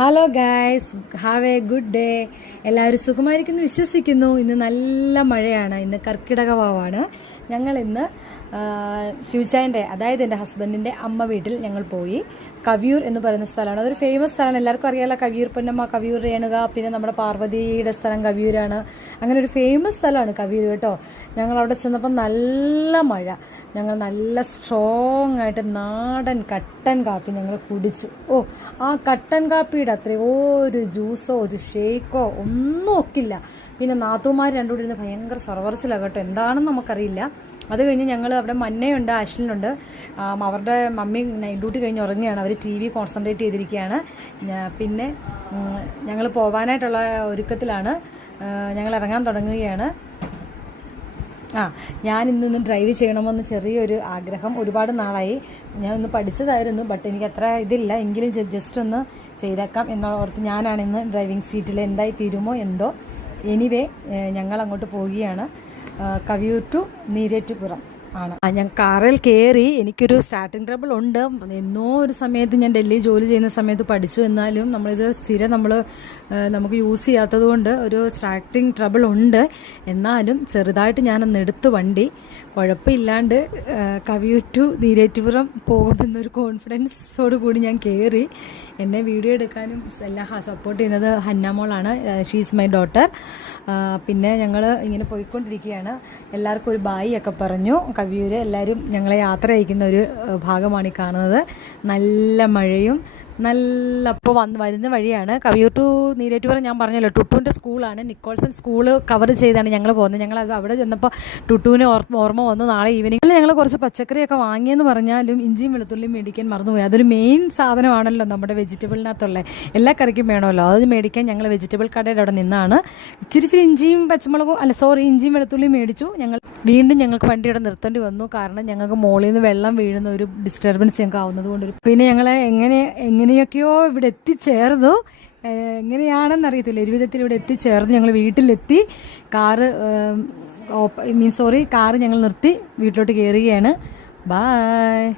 Hello guys, have A good day. എല്ലാവരും സുഖമായിരിക്കുന്നു വിശ്വസിക്കുന്നു. ഇന്ന് നല്ല മഴയാണ്. ഇന്ന് കർക്കിടക വാവാണ്. ഞങ്ങൾ ഇന്ന് ശിവചായൻ്റെ, അതായത് എൻ്റെ ഹസ്ബൻഡിൻ്റെ അമ്മ വീട്ടിൽ ഞങ്ങൾ പോയി. കവിയൂർ എന്ന് പറയുന്ന സ്ഥലമാണ്. അതൊരു ഫേമസ് സ്ഥലമാണ്, എല്ലാവർക്കും അറിയാലോ. കവിയൂർ പൊന്നമ്മ, കവിയൂർ രേണുക, പിന്നെ നമ്മുടെ പാർവതിയുടെ സ്ഥലം കവിയൂരാണ്. അങ്ങനെ ഒരു ഫേമസ് സ്ഥലമാണ് കവിയൂർ കേട്ടോ. ഞങ്ങൾ അവിടെ ചെന്നപ്പോൾ നല്ല മഴ. ഞങ്ങൾ നല്ല സ്ട്രോങ് ആയിട്ട് നാടൻ കട്ടൻ കാപ്പി ഞങ്ങൾ കുടിച്ചു. ആ കട്ടൻ കാപ്പിയുടെ അത്രയോ ഒരു ജ്യൂസോ ഒരു ഷേക്കോ ഒന്നും ഒക്കില്ല. പിന്നെ നാത്തൂമാർ രണ്ടും കൂടി ഇരുന്ന് ഭയങ്കര സർവർച്ചിലാണ് കേട്ടോ, എന്താണെന്ന് നമുക്കറിയില്ല. അത് കഴിഞ്ഞ് ഞങ്ങൾ അവിടെ മന്നയുണ്ട്, അശ്ലിനുണ്ട്. അവരുടെ മമ്മി നൈറ്റ് ഡ്യൂട്ടി കഴിഞ്ഞ് ഉറങ്ങുകയാണ്. അവർ TV കോൺസെൻട്രേറ്റ് ചെയ്തിരിക്കുകയാണ്. പിന്നെ ഞങ്ങൾ പോകാനായിട്ടുള്ള ഒരുക്കത്തിലാണ്. ഞങ്ങൾ ഇറങ്ങാൻ തുടങ്ങുകയാണ്. ഞാൻ ഇന്നൊന്ന് ഡ്രൈവ് ചെയ്യണമെന്ന് ചെറിയൊരു ആഗ്രഹം. ഒരുപാട് നാളായി. ഞാൻ ഒന്ന് പഠിച്ചതായിരുന്നു, ബട്ട് എനിക്ക് അത്ര ഇതില്ല. എങ്കിലും ജസ്റ്റ് ഒന്ന് ചെയ്തേക്കാം എന്നോർത്ത് ഞാനാണ് ഇന്ന് ഡ്രൈവിംഗ് സീറ്റിൽ. എന്തായി തീരുമോ എന്തോ. എനിവേ ഞങ്ങൾ അങ്ങോട്ട് പോവുകയാണ്. കവിയൂർ ടു നീരേറ്റുപുറം ആണ്. ഞാൻ കാറിൽ കയറി. എനിക്കൊരു സ്റ്റാർട്ടിങ് ട്രബിൾ ഉണ്ട്. എന്നോ ഒരു സമയത്ത് ഞാൻ ഡൽഹി ജോലി ചെയ്യുന്ന സമയത്ത് പഠിച്ചു. എന്നാലും നമ്മളിത് സ്ഥിരം നമുക്ക് യൂസ് ചെയ്യാത്തത് കൊണ്ട് ഒരു സ്റ്റാർട്ടിങ് ട്രബിൾ ഉണ്ട്. എന്നാലും ചെറുതായിട്ട് ഞാനൊന്ന് എടുത്ത് വണ്ടി കുഴപ്പമില്ലാണ്ട് കവിയൂർ ടു നീരേറ്റുപുറം പോകുമെന്നൊരു കോൺഫിഡൻസോട് കൂടി ഞാൻ കയറി. എന്നെ വീഡിയോ എടുക്കാനും എല്ലാം സപ്പോർട്ട് ചെയ്യുന്നത് ഹന്നാമോളാണ്. She's my daughter. പിന്നെ ഞങ്ങൾ ഇങ്ങനെ പോയിക്കൊണ്ടിരിക്കുകയാണ്. എല്ലാവർക്കും ഒരു ബായി ഒക്കെ പറഞ്ഞു. കവിയൂർ എല്ലാവരും ഞങ്ങളെ യാത്ര അയക്കുന്ന ഒരു ഭാഗമാണ് ഈ കാണുന്നത്. നല്ല മഴയും ഇപ്പോൾ വരുന്ന വഴിയാണ്. കവിയൂർ ടു നീരേറ്റുപുറം ഞാൻ പറഞ്ഞല്ലോ, ടുട്ടുവിൻ്റെ സ്കൂളാണ്. നിക്കോൾസൺ സ്കൂള് കവർ ചെയ്താണ് ഞങ്ങൾ പോകുന്നത്. ഞങ്ങൾ അവിടെ ചെന്നപ്പോൾ ടുട്ടുവിനെ ഓർമ്മ വന്നു. നാളെ ഈവനിങ്ങിൽ ഞങ്ങൾ കുറച്ച് പച്ചക്കറിയൊക്കെ വാങ്ങിയെന്ന് പറഞ്ഞാലും ഇഞ്ചിയും വെളുത്തുള്ളിയും മേടിക്കാൻ മറന്നുപോയി. അതൊരു മെയിൻ സാധനമാണല്ലോ നമ്മുടെ വെജിറ്റബിളിനകത്തുള്ള. എല്ലാ കറിക്കും വേണമല്ലോ. അത് മേടിക്കാൻ ഞങ്ങൾ വെജിറ്റബിൾ കടയുടെ അവിടെ നിന്നാണ്. ഇച്ചിരി ഇഞ്ചിയും ഇഞ്ചിയും വെളുത്തുള്ളിയും മേടിച്ചു. ഞങ്ങൾക്ക് വണ്ടി ഇവിടെ നിർത്തേണ്ടി വന്നു. കാരണം ഞങ്ങൾക്ക് മുകളിൽ നിന്ന് വെള്ളം വീഴുന്ന ഒരു ഡിസ്റ്റർബൻസ് ഞങ്ങൾക്ക് ആവുന്നത് കൊണ്ട്. പിന്നെ ഞങ്ങളെ എങ്ങനെയൊക്കെയോ ഇവിടെ എത്തിച്ചേർന്നു. എങ്ങനെയാണെന്നറിയത്തില്ല. ഒരു വിധത്തിൽ ഇവിടെ എത്തിച്ചേർന്ന് ഞങ്ങൾ വീട്ടിലെത്തി. കാറ് ഞങ്ങൾ നിർത്തി വീട്ടിലോട്ട് കയറുകയാണ്. ബായ്.